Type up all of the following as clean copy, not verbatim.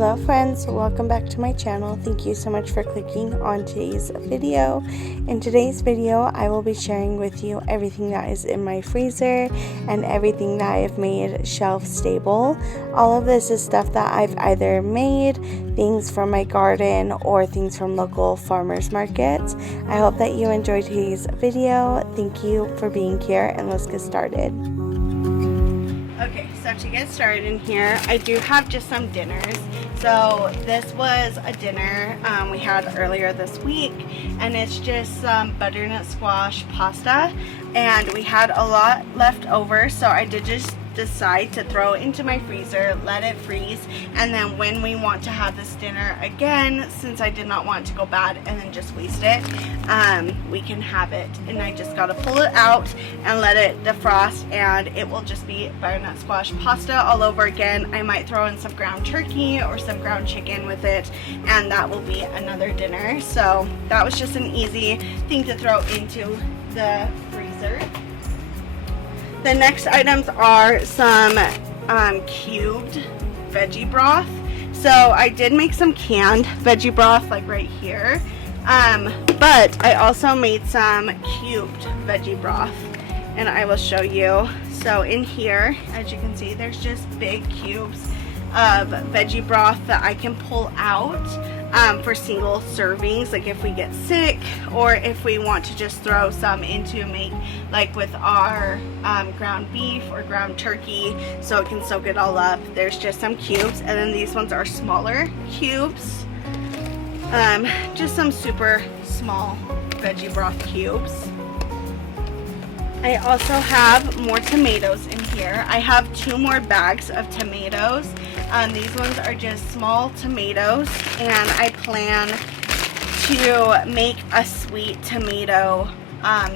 Hello friends, welcome back to my channel. Thank you so much for clicking on today's video. In today's video, I will be sharing with you everything that is in my freezer and everything that I have made shelf stable. All of this is stuff that I've either made, things from my garden, or things from local farmers markets. I hope that you enjoyed today's video. Thank you for being here, and let's get started. Okay, so to get started in here, I do have just some dinners. So this was a dinner we had earlier this week, and it's just some butternut squash pasta, and we had a lot left over, so I did just decide to throw it into my freezer, let it freeze, and then when we want to have this dinner again, since I did not want it to go bad and then just waste it, we can have it. And I just gotta pull it out and let it defrost, and it will just be butternut squash pasta all over again. I might throw in some ground turkey or some ground chicken with it, and that will be another dinner. So that was just an easy thing to throw into the freezer. The next items are some cubed veggie broth. So I did make some canned veggie broth like right here, but I also made some cubed veggie broth, and I will show you. So in here, as you can see, there's just big cubes of veggie broth that I can pull out for single servings, like if we get sick, or if we want to just throw some into make like with our ground beef or ground turkey, so it can soak it all up. There's just some cubes, and then these ones are smaller cubes, just some super small veggie broth cubes. I also have more tomatoes in here. I have 2 more bags of tomatoes. These ones are just small tomatoes, and I plan to make a sweet tomato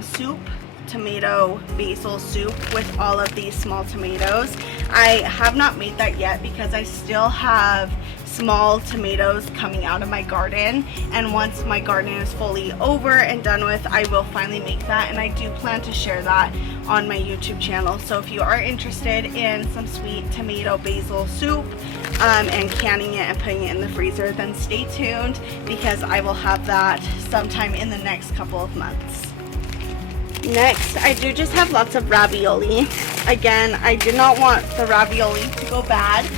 soup, tomato basil soup with all of these small tomatoes. I have not made that yet because I still have small tomatoes coming out of my garden, and once my garden is fully over and done with, I will finally make that, and I do plan to share that on my YouTube channel. So if you are interested in some sweet tomato basil soup and canning it and putting it in the freezer, then stay tuned because I will have that sometime in the next couple of months. Next, I do just have lots of ravioli. Again, I did not want the ravioli to go bad.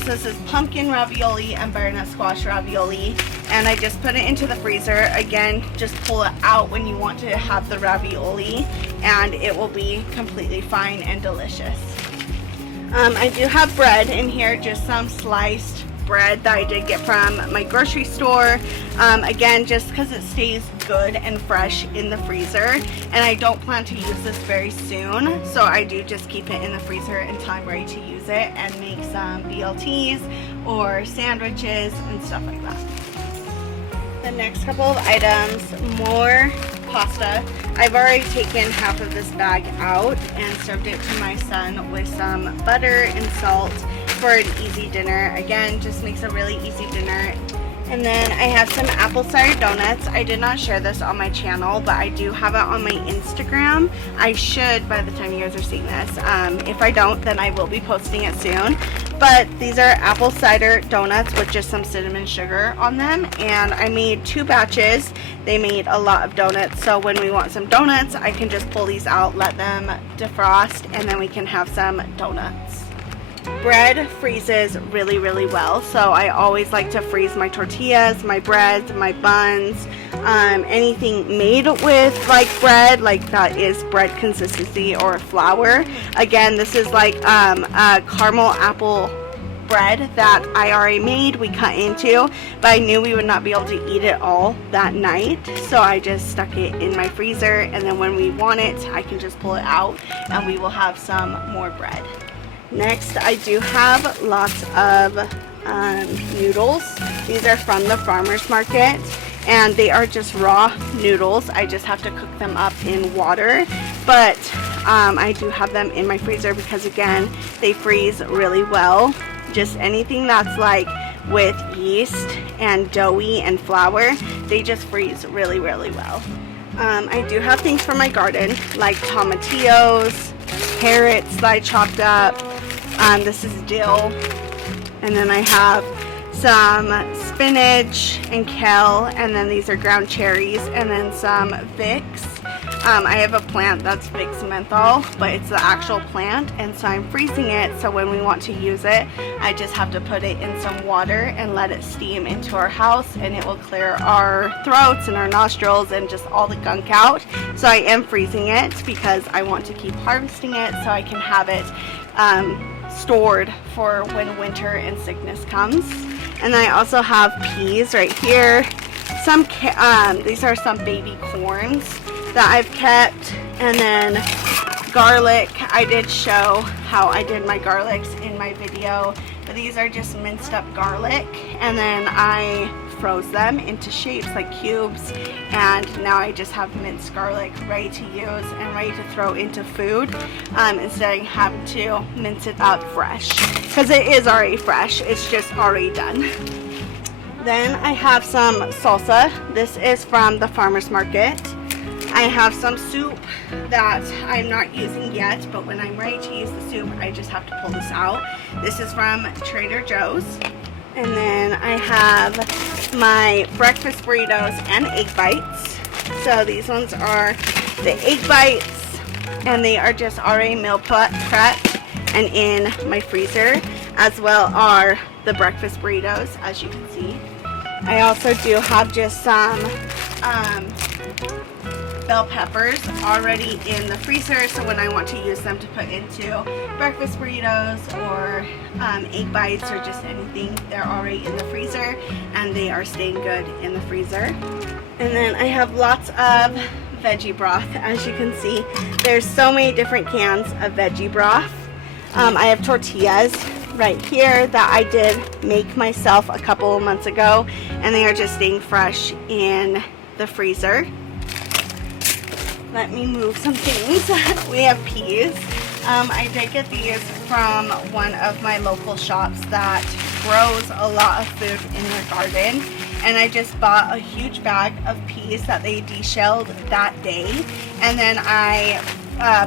So this is pumpkin ravioli and butternut squash ravioli, and I just put it into the freezer. Again, just pull it out when you want to have the ravioli, and it will be completely fine and delicious. I do have bread in here, just some sliced bread that I did get from my grocery store. Again, just because it stays good and fresh in the freezer, and I don't plan to use this very soon, so I do just keep it in the freezer until I'm ready to use it and make some BLTs or sandwiches and stuff like that. The next couple of items, more pasta. I've already taken half of this bag out and served it to my son with some butter and salt for an easy dinner. Again, just makes a really easy dinner. And then I have some apple cider donuts. I did not share this on my channel, but I do have it on my Instagram. I should by the time you guys are seeing this. If I don't, then I will be posting it soon. But these are apple cider donuts with just some cinnamon sugar on them, and I made 2 batches. They made a lot of donuts, so when we want some donuts, I can just pull these out, let them defrost, and then we can have some donuts. Bread freezes really well, so I always like to freeze my tortillas, my breads, my buns, anything made with like bread, like that is bread consistency or flour. Again, this is like a caramel apple bread that I already made, we cut into, but I knew we would not be able to eat it all that night, so I just stuck it in my freezer, and then when we want it, I can just pull it out and we will have some more bread. Next, I do have lots of noodles. These are from the farmers market, and they are just raw noodles. I just have to cook them up in water, but I do have them in my freezer because, again, they freeze really well. Just anything that's like with yeast and doughy and flour, they just freeze really well. I do have things from my garden like tomatillos, carrots that I chopped up. This is dill, and then I have some spinach and kale, and then these are ground cherries, and then some Vicks. I have a plant that's Vicks menthol, but it's the actual plant, and so I'm freezing it, so when we want to use it, I just have to put it in some water and let it steam into our house, and it will clear our throats and our nostrils and just all the gunk out. So I am freezing it because I want to keep harvesting it so I can have it stored for when winter and sickness comes. And then I also have peas right here. These are some baby corns that I've kept, and then garlic. I did show how I did my garlics in my video, but these are just minced up garlic, and then I froze them into shapes like cubes, and now I just have minced garlic ready to use and ready to throw into food instead of having to mince it up fresh, because it is already fresh, it's just already done. Then I have some salsa. This is from the farmer's market. I have some soup that I'm not using yet, but when I'm ready to use the soup, I just have to pull this out. This is from Trader Joe's. And then I have my breakfast burritos and egg bites. So these ones are the egg bites, and they are just already meal prepped and in my freezer, as well are the breakfast burritos, as you can see. I also do have just some bell peppers already in the freezer, so when I want to use them to put into breakfast burritos or egg bites or just anything, they're already in the freezer and they are staying good in the freezer. And then I have lots of veggie broth. As you can see, there's so many different cans of veggie broth. I have tortillas right here that I did make myself a couple of months ago, and they are just staying fresh in the freezer. Let me move some things. We have peas. I did get these from one of my local shops that grows a lot of food in their garden, and I just bought a huge bag of peas that they deshelled that day, and then I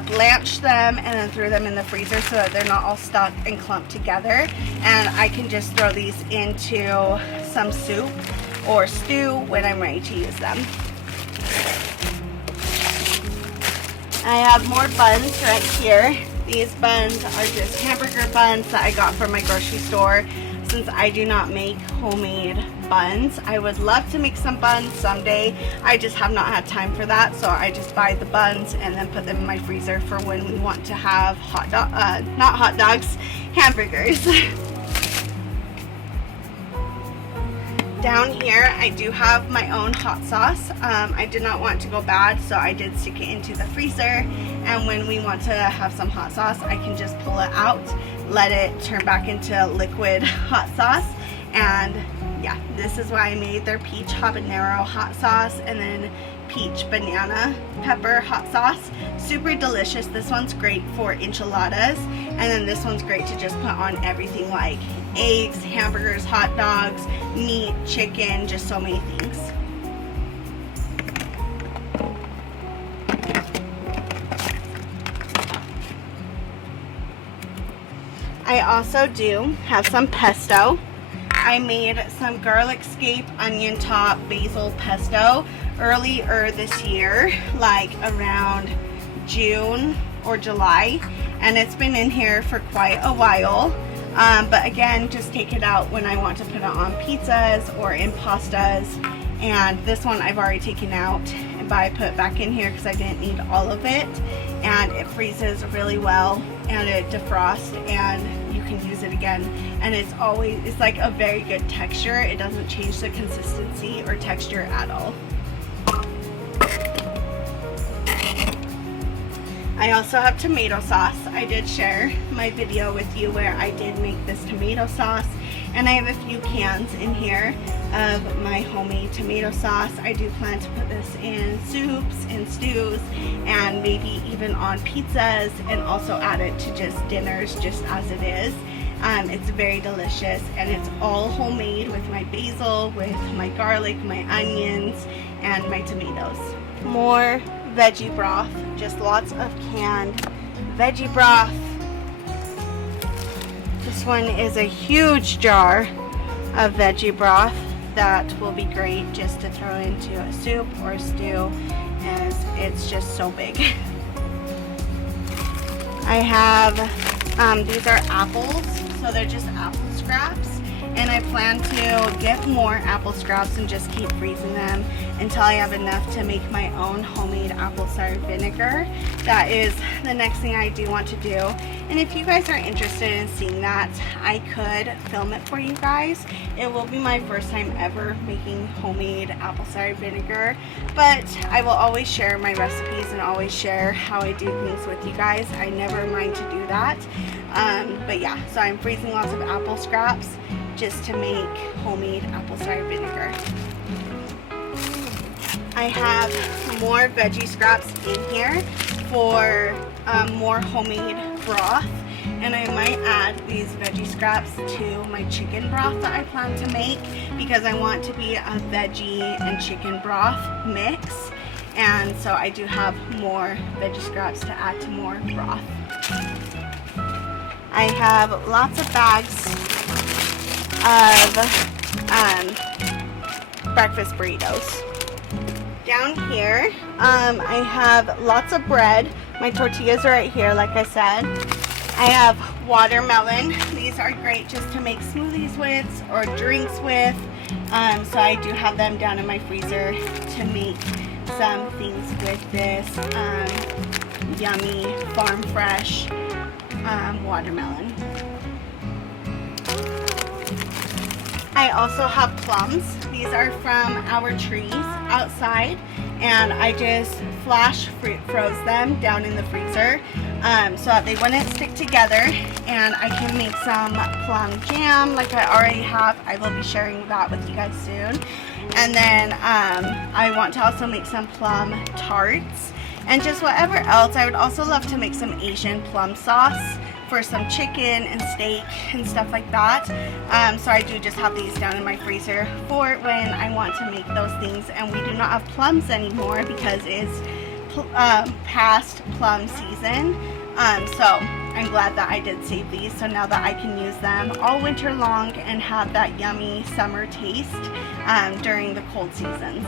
blanched them and then threw them in the freezer so that they're not all stuck and clumped together, and I can just throw these into some soup or stew when I'm ready to use them. I have more buns right here. These buns are just hamburger buns that I got from my grocery store. Since I do not make homemade buns, I would love to make some buns someday. I just have not had time for that, so I just buy the buns and then put them in my freezer for when we want to have not hot dogs, hamburgers. Down here, I do have my own hot sauce. I did not want it to go bad, so I did stick it into the freezer, and when we want to have some hot sauce, I can just pull it out, let it turn back into liquid hot sauce. And yeah, this is why I made their peach habanero hot sauce and then peach banana pepper hot sauce. Super delicious. This one's great for enchiladas, and then this one's great to just put on everything like eggs, hamburgers, hot dogs, meat, chicken, just so many things. I also do have some pesto. I made some garlic scape, onion top, basil pesto earlier this year, like around June or July, and it's been in here for quite a while. But again, just take it out when I want to put it on pizzas or in pastas. And this one I've already taken out, but I put it back in here because I didn't need all of it. And it freezes really well, and it defrosts, and you can use it again. And it's like a very good texture. It doesn't change the consistency or texture at all. I also have tomato sauce. I did share my video with you where I did make this tomato sauce, and I have a few cans in here of my homemade tomato sauce. I do plan to put this in soups and stews and maybe even on pizzas, and also add it to just dinners just as it is. It's very delicious, and it's all homemade with my basil, with my garlic, my onions, and my tomatoes. More veggie broth, just lots of canned veggie broth. This one is a huge jar of veggie broth that will be great just to throw into a soup or a stew, as it's just so big. I have, these are apples, so they're just apple scraps. And I plan to get more apple scraps and just keep freezing them until I have enough to make my own homemade apple cider vinegar. That is the next thing I do want to do. And if you guys are interested in seeing that, I could film it for you guys. It will be my first time ever making homemade apple cider vinegar, but I will always share my recipes and always share how I do things with you guys. I never mind to do that. But yeah, so I'm freezing lots of apple scraps just to make homemade apple cider vinegar. I have more veggie scraps in here for more homemade broth, and I might add these veggie scraps to my chicken broth that I plan to make, because I want to be a veggie and chicken broth mix, and so I do have more veggie scraps to add to more broth. I have lots of bags of breakfast burritos. Down here, I have lots of bread. My tortillas are right here, like I said. I have watermelon. These are great just to make smoothies with or drinks with. So I do have them down in my freezer to make some things with this yummy farm fresh watermelon. I also have plums. These are from our trees outside, and I just flash froze them down in the freezer so that they wouldn't stick together, and I can make some plum jam like I already have. I will be sharing that with you guys soon. And then I want to also make some plum tarts and just whatever else. I would also love to make some Asian plum sauce for some chicken and steak and stuff like that. So I do just have these down in my freezer for when I want to make those things. And we do not have plums anymore because it's past plum season. So I'm glad that I did save these, so now that I can use them all winter long and have that yummy summer taste during the cold seasons.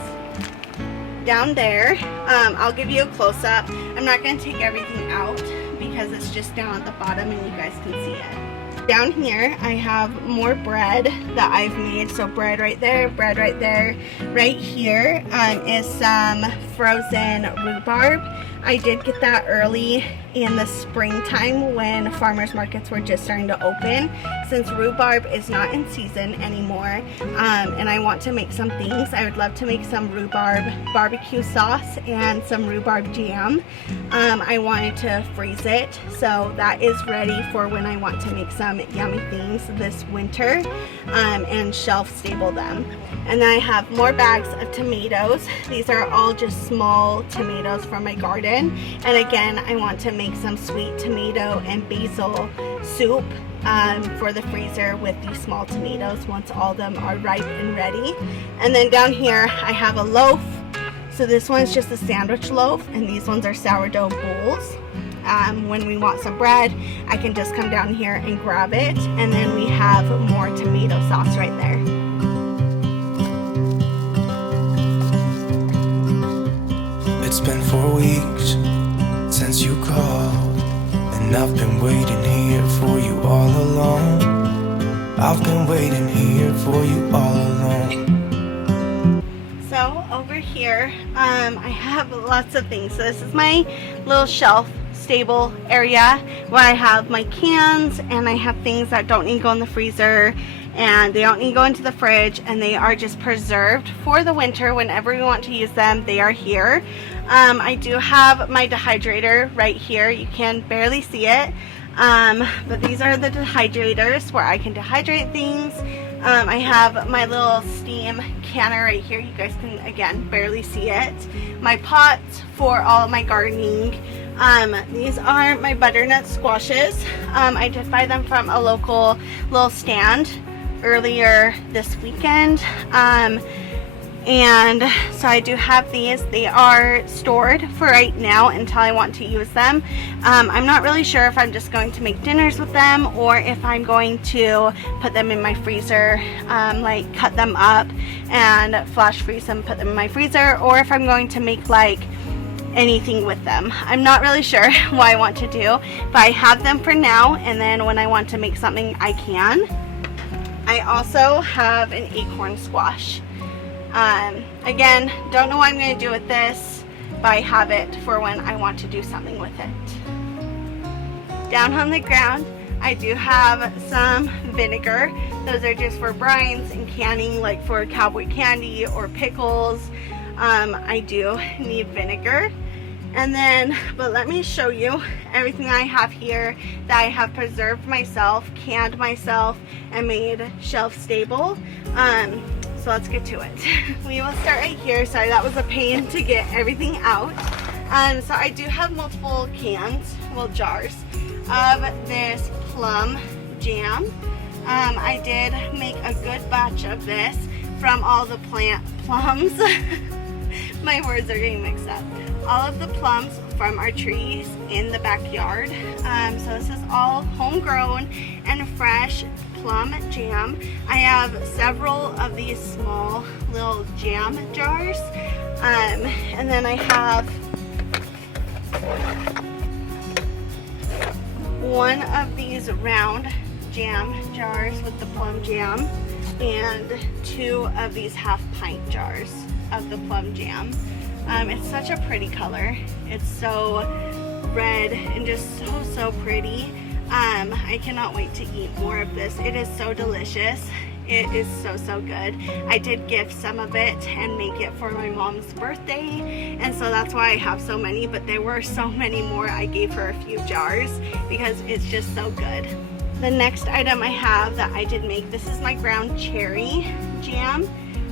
Down there, I'll give you a close-up. I'm not going to take everything out because it's just down at the bottom and you guys can see it. Down here, I have more bread that I've made. So bread right there, bread right there. Right here is some frozen rhubarb. I did get that early in the springtime when farmers markets were just starting to open, since rhubarb is not in season anymore. And I want to make some things. I would love to make some rhubarb barbecue sauce and some rhubarb jam. I wanted to freeze it, so that is ready for when I want to make some yummy things this winter and shelf stable them. And then I have more bags of tomatoes. These are all just small tomatoes from my garden. And again, I want to make some sweet tomato and basil soup for the freezer with these small tomatoes once all of them are ripe and ready. And then down here, I have a loaf. So this one's just a sandwich loaf, and these ones are sourdough bowls. When we want some bread, I can just come down here and grab it. And then we have more tomato sauce right there. It's been 4 weeks since you called, and I've been waiting here for you all along. I've been waiting here for you all along. So over here, I have lots of things. So this is my little shelf stable area where I have my cans, and I have things that don't need to go in the freezer and they don't need to go into the fridge, and they are just preserved for the winter. Whenever we want to use them, they are here. I do have my dehydrator right here. You can barely see it, but these are the dehydrators where I can dehydrate things. I have my little steam canner right here. You guys can, again, barely see it. My pots for all of my gardening. These are my butternut squashes. I did buy them from a local little stand earlier this weekend. And so I do have these. They are stored for right now until I want to use them. I'm not really sure if I'm just going to make dinners with them or if I'm going to put them in my freezer, like cut them up and flash freeze them, put them in my freezer, or if I'm going to make like anything with them. I'm not really sure what I want to do, but I have them for now, and then when I want to make something I can. I also have an acorn squash. Again, don't know what I'm going to do with this, but I have it for when I want to do something with it. Down on the ground, I do have some vinegar. Those are just for brines and canning, like for cowboy candy or pickles. I do need vinegar. And then, but let me show you everything I have here that I have preserved myself, canned myself, and made shelf stable. So let's get to it. We will start right here. Sorry, that was a pain to get everything out. So I do have multiple cans, well, jars of this plum jam. I did make a good batch of this from all the plums. My words are getting mixed up. All of the plums from our trees in the backyard. So this is all homegrown and fresh plum jam. I have several of these small little jam jars. And then I have one of these round jam jars with the plum jam and two of these half pint jars of the plum jam. It's such a pretty color. It's so red and just so pretty. I cannot wait to eat more of this. It is so delicious. It is so good. I did gift some of it and make it for my mom's birthday, and so that's why I have so many, but there were so many more. I gave her a few jars because it's just so good. The next item I have that I did make, this is my ground cherry jam.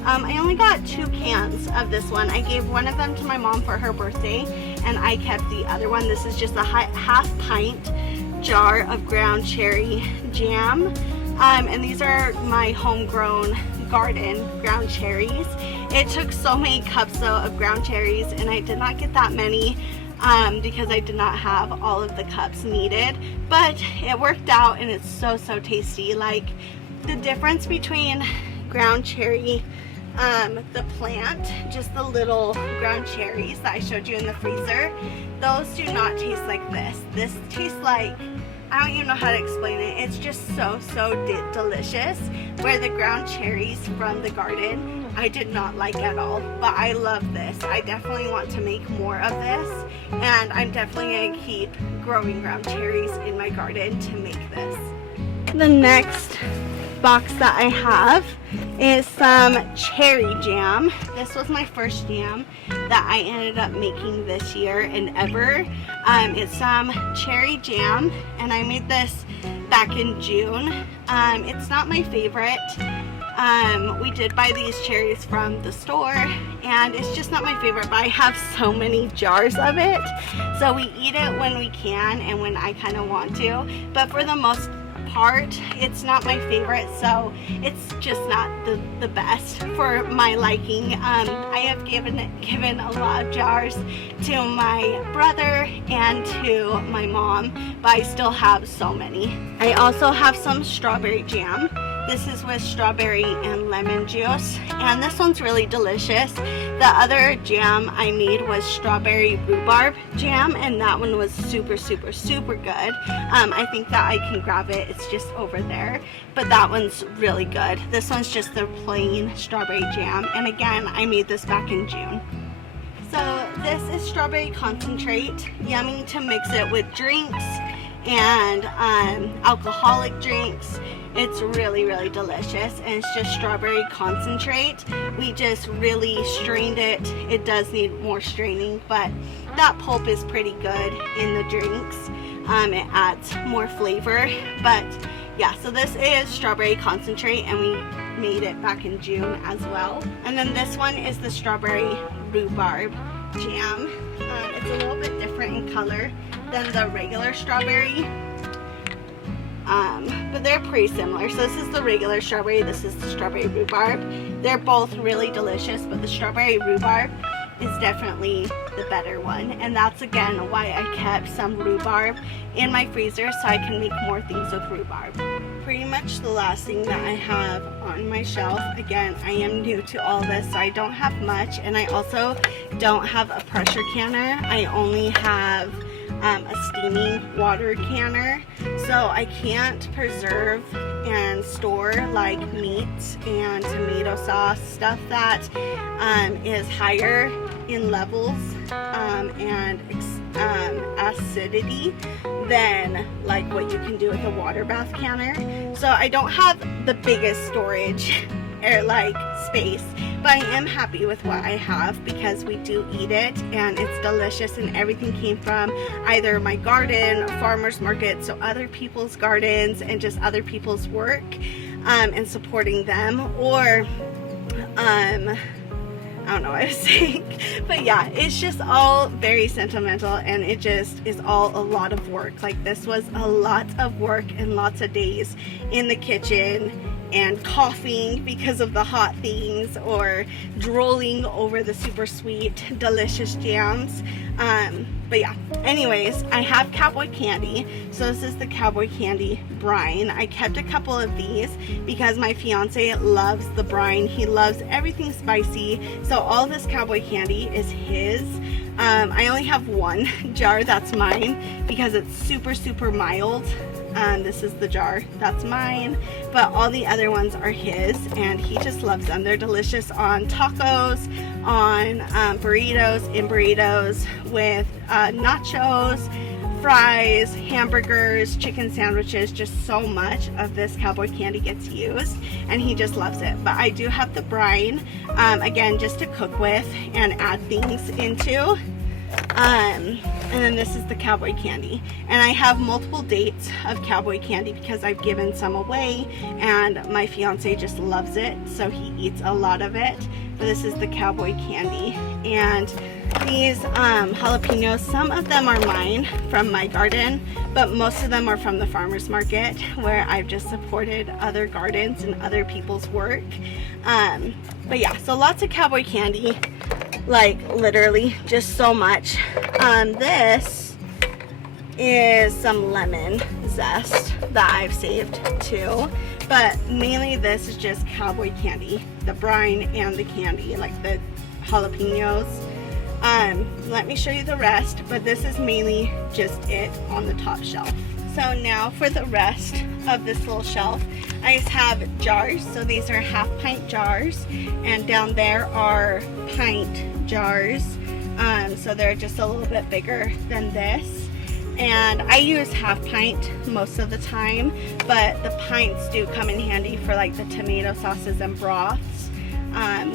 I only got 2 cans of this one. I gave one of them to my mom for her birthday, and I kept the other one. This is just a half pint jar of ground cherry jam. And these are my homegrown garden ground cherries. It took so many cups though of ground cherries, and I did not get that many because I did not have all of the cups needed, but it worked out and it's so tasty. Like the difference between ground cherry, the plant, just the little ground cherries that I showed you in the freezer, those do not taste like this. This tastes like, I don't even know how to explain it. It's just so delicious. Where the ground cherries from the garden, I did not like at all, but I love this. I definitely want to make more of this, and I'm definitely going to keep growing ground cherries in my garden to make this. The next box that I have is some cherry jam. This was my first jam that I ended up making this year and ever. It's some cherry jam, and I made this back in June. It's not my favorite. We did buy these cherries from the store, and it's just not my favorite, but I have so many jars of it, so we eat it when we can and when I kind of want to, but for the most part it's not my favorite, so it's just not the best for my liking. I have given a lot of jars to my brother and to my mom, but I still have so many. I also have some strawberry jam. This is with strawberry and lemon juice, and this one's really delicious. The other jam I made was strawberry rhubarb jam, and that one was super good. I think that I can grab it, it's just over there, but that one's really good. This one's just the plain strawberry jam, and again, I made this back in June. So this is strawberry concentrate, yummy to mix it with drinks and alcoholic drinks. It's really delicious, and it's just strawberry concentrate. We just really strained it. It does need more straining, but that pulp is pretty good in the drinks. It adds more flavor, but yeah, so this is strawberry concentrate, and we made it back in June as well. And then this one is the strawberry rhubarb jam. It's a little bit different in color than the regular strawberry. But they're pretty similar. So this is the regular strawberry, this is the strawberry rhubarb. They're both really delicious, but the strawberry rhubarb is definitely the better one. And that's again why I kept some rhubarb in my freezer, so I can make more things with rhubarb. Pretty much the last thing that I have on my shelf, again, I am new to all this, so I don't have much, and I also don't have a pressure canner. I only have a steaming water canner, so I can't preserve and store like meat and tomato sauce, stuff that is higher in levels and acidity than like what you can do with a water bath canner. So I don't have the biggest storage or like space, but I am happy with what I have because we do eat it and it's delicious, and everything came from either my garden, farmer's market, so other people's gardens and just other people's work and supporting them, or I don't know what I was saying, but yeah, it's just all very sentimental, and it just is all a lot of work. Like, this was a lot of work and lots of days in the kitchen and coughing because of the hot things, or drooling over the super sweet delicious jams. But yeah, anyways, I have cowboy candy. So this is the cowboy candy brine. I kept a couple of these because my fiance loves the brine. He loves everything spicy, so all this cowboy candy is his. I only have one jar that's mine because it's super mild. This is the jar that's mine, but all the other ones are his, and he just loves them. They're delicious on tacos, on burritos, in burritos with nachos, fries, hamburgers, chicken sandwiches. Just so much of this cowboy candy gets used, and he just loves it. But I do have the brine, again, just to cook with and add things into. And then this is the cowboy candy, and I have multiple dates of cowboy candy because I've given some away, and my fiance just loves it, so he eats a lot of it. But this is the cowboy candy, and these jalapenos, some of them are mine from my garden, but most of them are from the farmer's market, where I've just supported other gardens and other people's work. But yeah, so lots of cowboy candy, like literally just so much. This is some lemon zest that I've saved too, but mainly this is just cowboy candy, the brine and the candy, like the jalapenos. Let me show you the rest, but this is mainly just it on the top shelf. So now for the rest of this little shelf, I just have jars. So these are half-pint jars, and down there are pint jars. So they're just a little bit bigger than this. And I use half pint most of the time, but the pints do come in handy for like the tomato sauces and broths,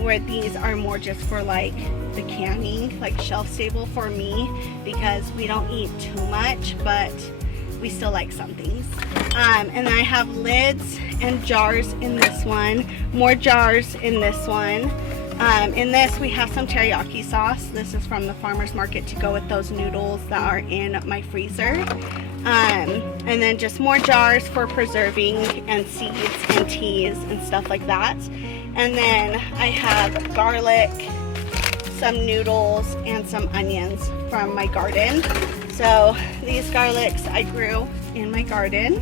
where these are more just for like the canning, like shelf stable for me, because we don't eat too much, but we still like some things. And then I have lids and jars in this one, more jars in this one. In this we have some teriyaki sauce. This is from the farmer's market to go with those noodles that are in my freezer. And then just more jars for preserving and seeds and teas and stuff like that. And then I have garlic, some noodles, and some onions from my garden. So these garlics I grew in my garden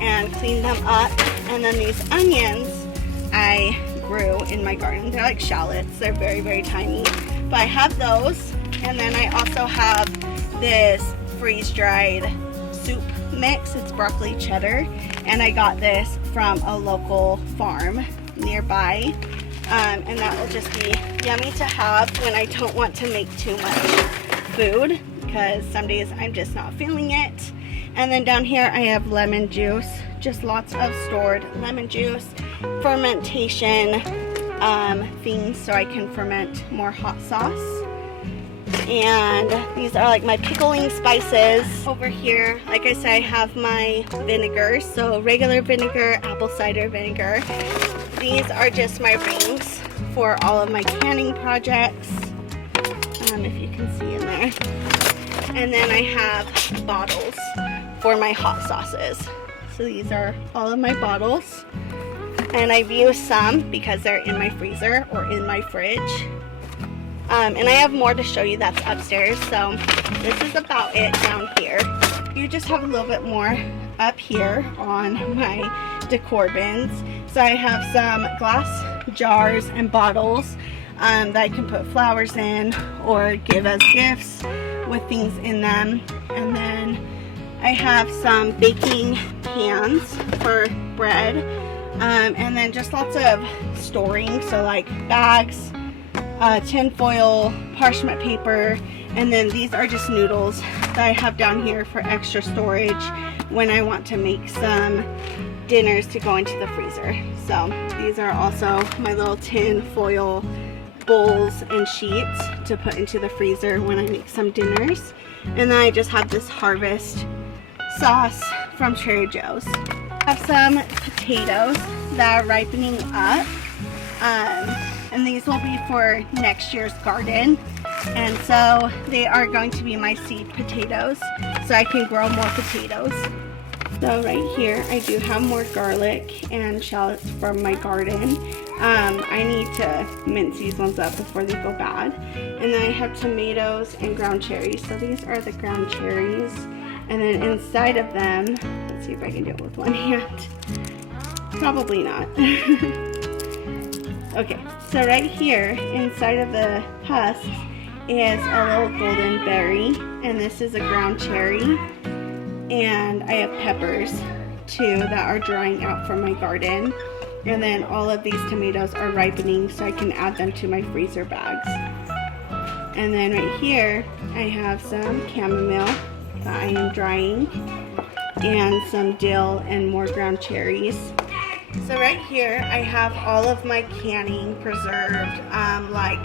and cleaned them up. And then these onions I grew in my garden. They're like shallots. They're very tiny. But I have those. And then I also have this freeze-dried soup mix. It's broccoli cheddar. And I got this from a local farm nearby. And that will just be yummy to have when I don't want to make too much food, because some days I'm just not feeling it. And then down here I have lemon juice, just lots of stored lemon juice, fermentation things so I can ferment more hot sauce. And these are like my pickling spices. Over here, like I said, I have my vinegar, so regular vinegar, apple cider vinegar. These are just my rings for all of my canning projects, if you can see in there. And then I have bottles for my hot sauces. So these are all of my bottles, and I've used some because they're in my freezer or in my fridge. And I have more to show you that's upstairs. So this is about it down here. You just have a little bit more up here on my decor bins. So I have some glass jars and bottles that I can put flowers in or give as gifts with things in them. And then I have some baking pans for bread, and then just lots of storing, so like bags, tin foil, parchment paper, and then these are just noodles that I have down here for extra storage when I want to make some dinners to go into the freezer. So these are also my little tin foil bowls and sheets to put into the freezer when I make some dinners. And then I just have this harvest sauce from Trader Joe's. I have some potatoes that are ripening up, and these will be for next year's garden, and so they are going to be my seed potatoes so I can grow more potatoes. So right here I do have more garlic and shallots from my garden. I need to mince these ones up before they go bad. And then I have tomatoes and ground cherries. So these are the ground cherries. And then inside of them, let's see if I can do it with one hand. Probably not. Okay, so right here inside of the husks is a little golden berry, and this is a ground cherry. And I have peppers too that are drying out from my garden. And then all of these tomatoes are ripening so I can add them to my freezer bags. And then right here I have some chamomile that I am drying, and some dill and more ground cherries. So right here I have all of my canning preserved, like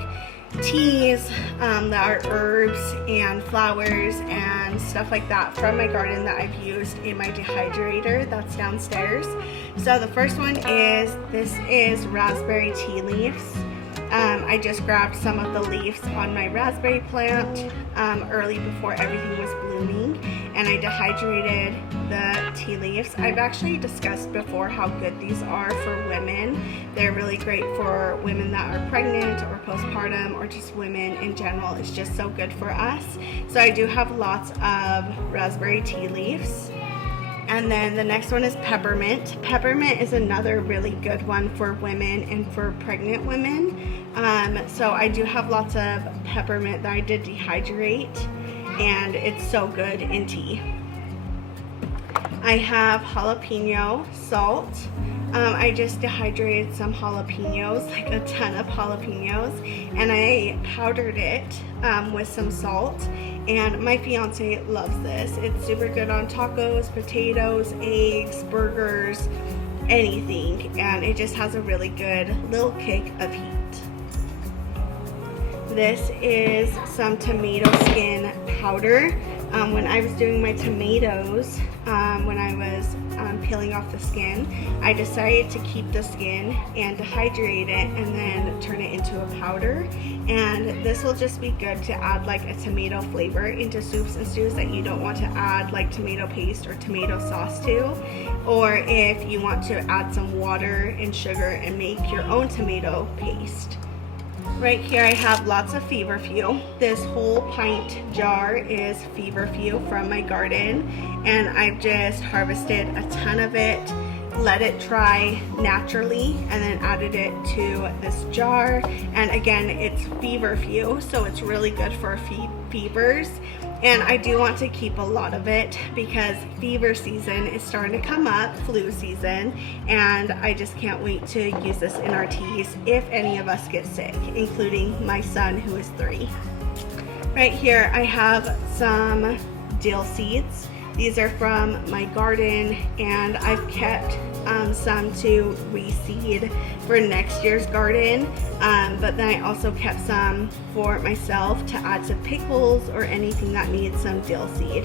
teas that are herbs and flowers and stuff like that from my garden that I've used in my dehydrator that's downstairs. So the first one is, this is raspberry tea leaves. I just grabbed some of the leaves on my raspberry plant early before everything was blooming, and I dehydrated the tea leaves. I've actually discussed before how good these are for women. They're really great for women that are pregnant or postpartum, or just women in general. It's just so good for us. So I do have lots of raspberry tea leaves. And then the next one is peppermint. Peppermint is another really good one for women and for pregnant women. So I do have lots of peppermint that I did dehydrate, and it's so good in tea. I have jalapeno salt. I just dehydrated some jalapenos, like a ton of jalapenos, and I powdered it with some salt. And my fiance loves this. It's super good on tacos, potatoes, eggs, burgers, anything. And it just has a really good little kick of heat. This is some tomato skin powder. When I was doing my tomatoes, when I was peeling off the skin, I decided to keep the skin and dehydrate it and then turn it into a powder. And this will just be good to add like a tomato flavor into soups and stews that you don't want to add like tomato paste or tomato sauce to, or if you want to add some water and sugar and make your own tomato paste. Right here I have lots of feverfew. This whole pint jar is feverfew from my garden, and I've just harvested a ton of it, let it dry naturally, and then added it to this jar. And again, it's feverfew, so it's really good for fevers. And I do want to keep a lot of it because fever season is starting to come up, flu season, and I just can't wait to use this in our teas if any of us get sick, including my son who is 3. Right here I have some dill seeds. These are from my garden, and I've kept some to reseed for next year's garden, but then I also kept some for myself to add to pickles or anything that needs some dill seed.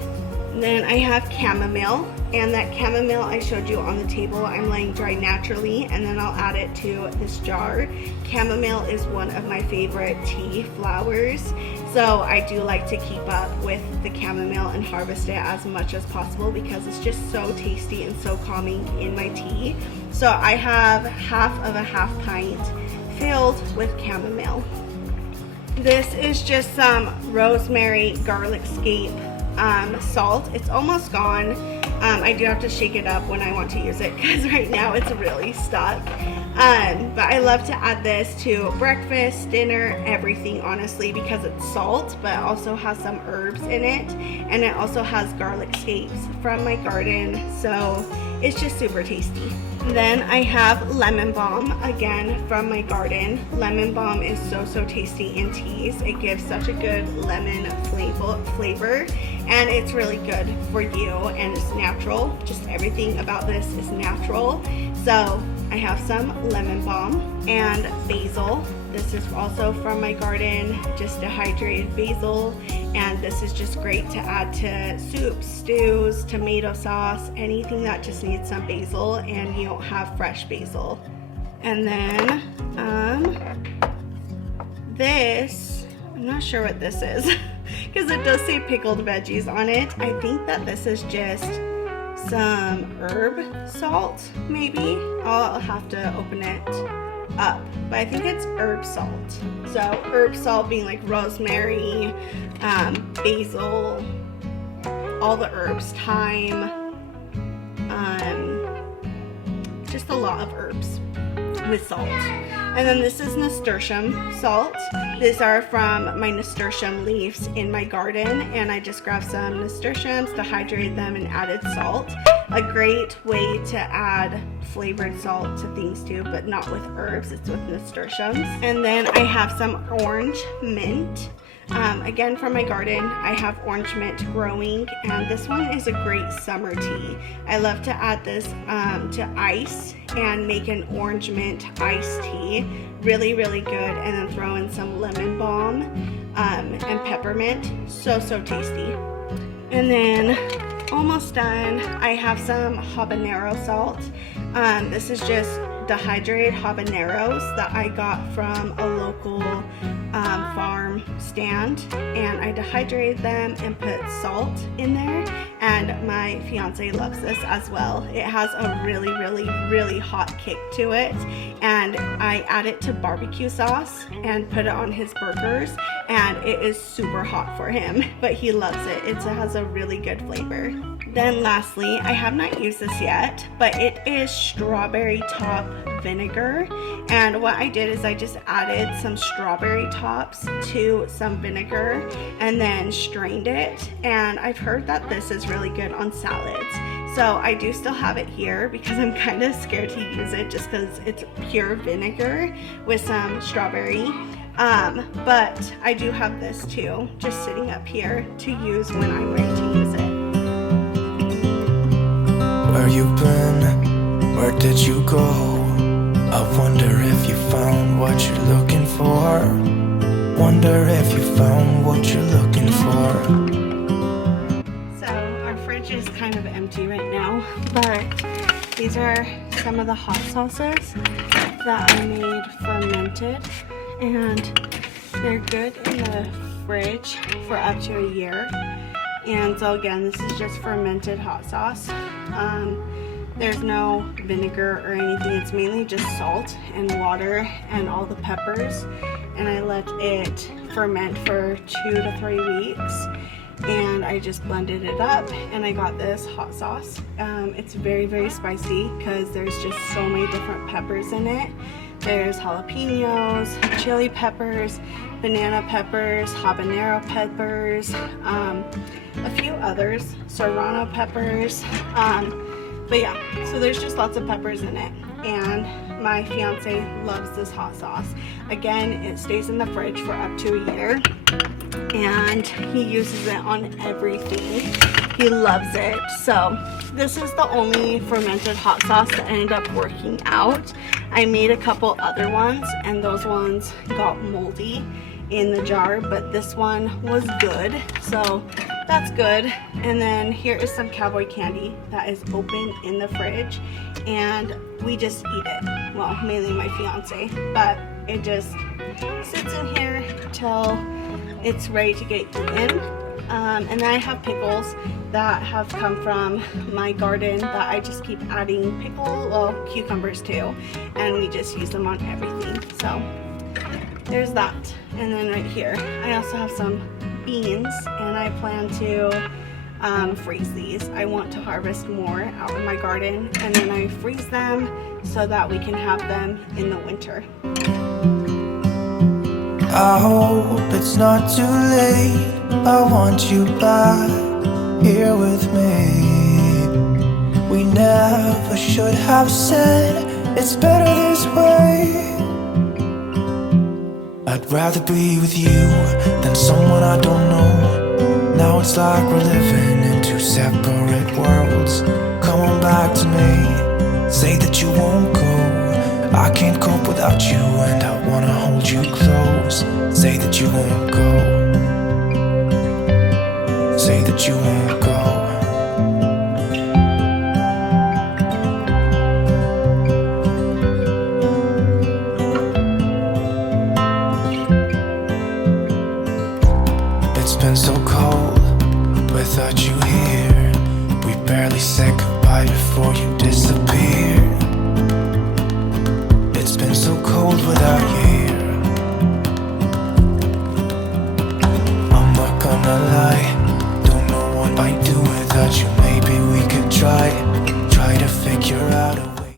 And then I have chamomile, and that chamomile I showed you on the table I'm laying dry naturally, and then I'll add it to this jar. Chamomile is one of my favorite tea flowers, So I do like to keep up with the chamomile and harvest it as much as possible because it's just so tasty and so calming in my tea. So I have half of a half pint filled with chamomile. This is just some rosemary garlic scape salt. It's almost gone. I do have to shake it up when I want to use it because right now it's really stuck. But I love to add this to breakfast, dinner, everything, honestly, because it's salt, but it also has some herbs in it, and it also has garlic scapes from my garden, so it's just super tasty. Then I have lemon balm, again from my garden. Lemon balm is so tasty in teas. It gives such a good lemon flavor, and it's really good for you, and it's natural. Just everything about this is natural. So I have some lemon balm and basil. This is also from my garden, just dehydrated basil, and this is just great to add to soups, stews, tomato sauce, anything that just needs some basil and you don't have fresh basil. And then this, I'm not sure what this is because it does say pickled veggies on it. I think that this is just some herb salt, maybe. I'll have to open it up, but I think it's herb salt. So herb salt being like rosemary, basil, all the herbs, thyme, just a lot of herbs with salt. And then this is nasturtium salt. These are from my nasturtium leaves in my garden, and I just grabbed some nasturtiums, dehydrated them, and added salt. A great way to add flavored salt to things too, but not with herbs, it's with nasturtiums. And then I have some orange mint. Again from my garden. I have orange mint growing, and this one is a great summer tea. I love to add this to ice and make an orange mint iced tea. Really good. And then throw in some lemon balm and peppermint. So tasty. And then almost done, I have some habanero salt. This is just dehydrated habaneros that I got from a local farm stand, and I dehydrated them and put salt in there, and my fiance loves this as well. It has a really hot kick to it, and I add it to barbecue sauce and put it on his burgers, and it is super hot for him, but he loves it. It has a really good flavor. Then lastly, I have not used this yet, but it is strawberry top vinegar, and what I did is I just added some strawberry tops to some vinegar and then strained it, and I've heard that this is really good on salads. So I do still have it here because I'm kind of scared to use it just because it's pure vinegar with some strawberry. But I do have this too, just sitting up here to use when I'm ready to use it. Where you been? Where did you go? I wonder if you found what you're looking for. Wonder if you found what you're looking for. So our fridge is kind of empty right now, but these are some of the hot sauces that I made fermented, and they're good in the fridge for up to a year. And so again, this is just fermented hot sauce. There's no vinegar or anything. It's mainly just salt and water and all the peppers. And I let it ferment for 2 to 3 weeks. And I just blended it up, and I got this hot sauce. It's very spicy because there's just so many different peppers in it. There's jalapenos, chili peppers, banana peppers, habanero peppers, a few others, serrano peppers. But yeah, so there's just lots of peppers in it, and my fiance loves this hot sauce. Again, it stays in the fridge for up to a year, and he uses it on everything. He loves it. So this is the only fermented hot sauce that ended up working out. I made a couple other ones, and those ones got moldy in the jar, but this one was good, so that's good. And then here is some cowboy candy that is open in the fridge, and we just eat it. Well, mainly my fiance, but it just sits in here till it's ready to get in. And then I have pickles that have come from my garden that I just keep adding cucumbers to, and we just use them on everything. So there's that. And then right here I also have some beans, and I plan to freeze these. I want to harvest more out in my garden, and then I freeze them so that we can have them in the winter. I hope it's not too late. I want you back here with me. We never should have said it's better this way. I'd rather be with you than someone I don't know. Now it's like we're living in two separate worlds. Come on back to me. Say that you won't go. I can't cope without you, and I wanna hold you close. Say that you won't go. Say that you won't go. It's been so cold without you here. We barely said goodbye before you